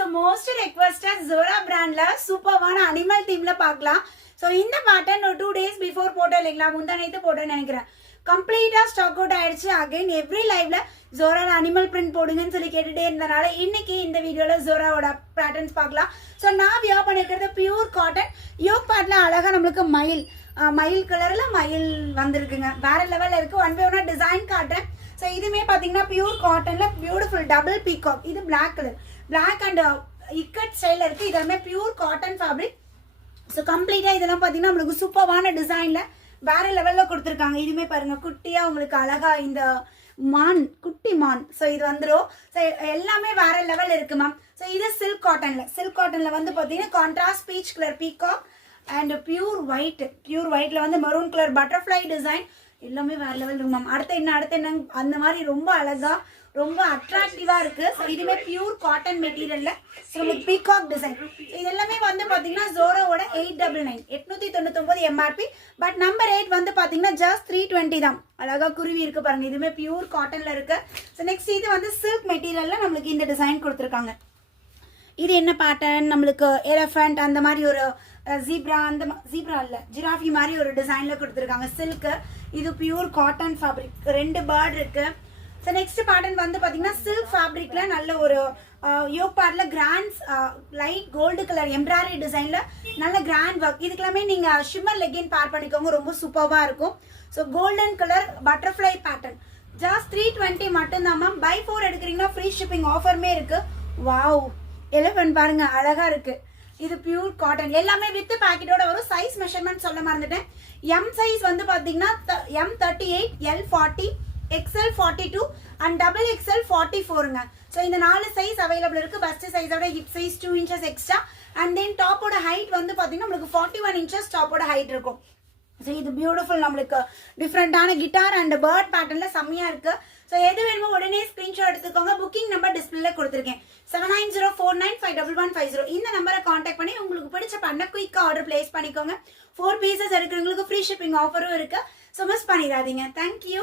So most requested Zora brandல சூப்பரான animal தீம்ல பார்க்கலாம். So இந்த பேட்டர்ன் ஒரு 2 days before போட்டோ இல்லைங்களா, முந்தா நேத்து போட்டோன்னு நினைக்கிறேன். கம்ப்ளீட்டா ஸ்டாக் அவுட் ஆயிடுச்சு. அகைன் எவ்ரி லைவ்ல ஜோரால அனிமல் பிரிண்ட் போடுங்கன்னு சொல்லி கேட்டுட்டே இருந்தனால இன்னைக்கு இந்த வீடியோல ஜோராவோட பேட்டர்ன்ஸ் பார்க்கலாம். ஸோ நான் வியர் பண்ணிருக்கிறது பியூர் காட்டன் யோக் பேட்ல அழகா நம்மளுக்கு மயில் கலர்ல மயில் வந்திருக்குங்க. வேற லெவல்ல இருக்கு. ஒன் பை ஒன்னா டிசைன் காட்டுறேன். ஸோ இதுமே பார்த்தீங்கன்னா பியூர் காட்டன்ல பியூட்டிஃபுல் டபுள் பீகாக். இது black colour, black and ikat ஸ்டைல இருக்கு. இதெல்லாமே பியூர் காட்டன் ஃபேப்ரிக். ஸோ கம்ப்ளீட்டா இதெல்லாம் பார்த்தீங்கன்னா நம்மளுக்கு சூப்பரான டிசைன்ல வேற லெவல்ல கொடுத்துருக்காங்க. இதுமே பாருங்க குட்டியா உங்களுக்கு அழகா இந்த மான், குட்டி மான். ஸோ இது வந்துடும். ஸோ எல்லாமே வேற லெவல் இருக்கு மேம். ஸோ இது சில்க் காட்டன்ல வந்து பார்த்தீங்கன்னா contrast peach colour peacock and pure ஒயிட்ல வந்து மெரூன் கலர் பட்டர்ஃப்ளை டிசைன். எல்லாமே வேற லெவல் இருக்கு மேம். அடுத்து என்ன அந்த மாதிரி ரொம்ப அழகா ரொம்ப அட்ராக்டிவா இருக்கு. ஸோ இதுவே பியூர் காட்டன் மெட்டீரியல்ல உங்களுக்கு பீகாக் டிசைன். இது எல்லாமே வந்து பாத்தீங்கன்னா ஜோரோவோட 899 899 எம்ஆர்பி. பட் நம்பர் 8 வந்து பாத்தீங்கன்னா ஜஸ்ட் 320 தான். அழகா குருவி இருக்கு பாருங்க. இதுமே பியூர் காட்டன்ல இருக்கு. ஸோ நெக்ஸ்ட் இது வந்து சில்க் மெட்டீரியல்ல நம்மளுக்கு இந்த டிசைன் கொடுத்துருக்காங்க. இது என்ன பேட்டர்ன், நம்மளுக்கு எலிஃபண்ட் அந்த மாதிரி ஒரு ஜீப்ரா இல்ல ஜிராஃபி மாதிரி ஒரு டிசைன்ல கொடுத்துருக்காங்க. சில்க். இது பியூர் காட்டன் ஃபேப்ரிக். 2 பேர்ட் இருக்கு. ஸோ நெக்ஸ்ட் பேட்டர்ன் வந்து பாத்தீங்கன்னா சில்க் ஃபேப்ரிக்ல நல்ல ஒரு யோக் பார்ட்ல grand light gold colour embroidery டிசைன்ல நல்ல கிராண்ட் ஒர்க். இதுக்கெல்லாமே நீங்க ஷிம்மர் லெகின் பேர் பண்ணிக்கோங்க, ரொம்ப சூப்பர்வா இருக்கும். So golden colour butterfly pattern just 320 மட்டும்தான் மேம். பை 4 எடுக்கிறீங்கன்னா ஃப்ரீ ஷிப்பிங் ஆஃபருமே இருக்கு. வாவ், எலிஃபண்ட் பாருங்க அழகா இருக்கு. இது பியூர் காட்டன். எல்லாமே வித் பாக்கெட்டோட வரும். சைஸ் மெஷர்மெண்ட் சொல்ல மறந்துட்டேன். எம் சைஸ் வந்து பாத்தீங்கன்னா M38, L40, XL 42 and double XL 44ங்க. ஸோ இந்த 4 சைஸ் அவைலபிள் இருக்கு. பஸ்ட் சைஸோட hip size 2 inches extra and then டாப்போட ஹைட் வந்து பாத்தீங்கன்னா நம்மளுக்கு 41 inches டாப்போட ஹைட் இருக்கும். ஸோ இது பியூட்டிஃபுல் நம்மளுக்கு டிஃப்ரெண்டான கிட்டார் அண்ட் பேர்ட் பேட்டர்ன்ல செம்மையா இருக்கு. ஸோ எது வேணுமோ உடனே ஸ்கிரீன்ஷாட் எடுத்துக்கோங்க. புக்கிங் நம்பர் டிஸ்பிளேல கொடுத்துருக்கேன் 7904955550. இந்த நம்பரை கான்டாக்ட் பண்ணி உங்களுக்கு பிடிச்ச பண்ண குயிக்கா ஆர்டர் பிளேஸ் பண்ணிக்கோங்க. 4 பீசஸ் எடுக்கிறவங்களுக்கு ஃப்ரீ ஷிப்பிங் ஆஃபரும் இருக்கு. ஸோ மிஸ் பண்ணிடாதீங்க. தேங்க்யூ.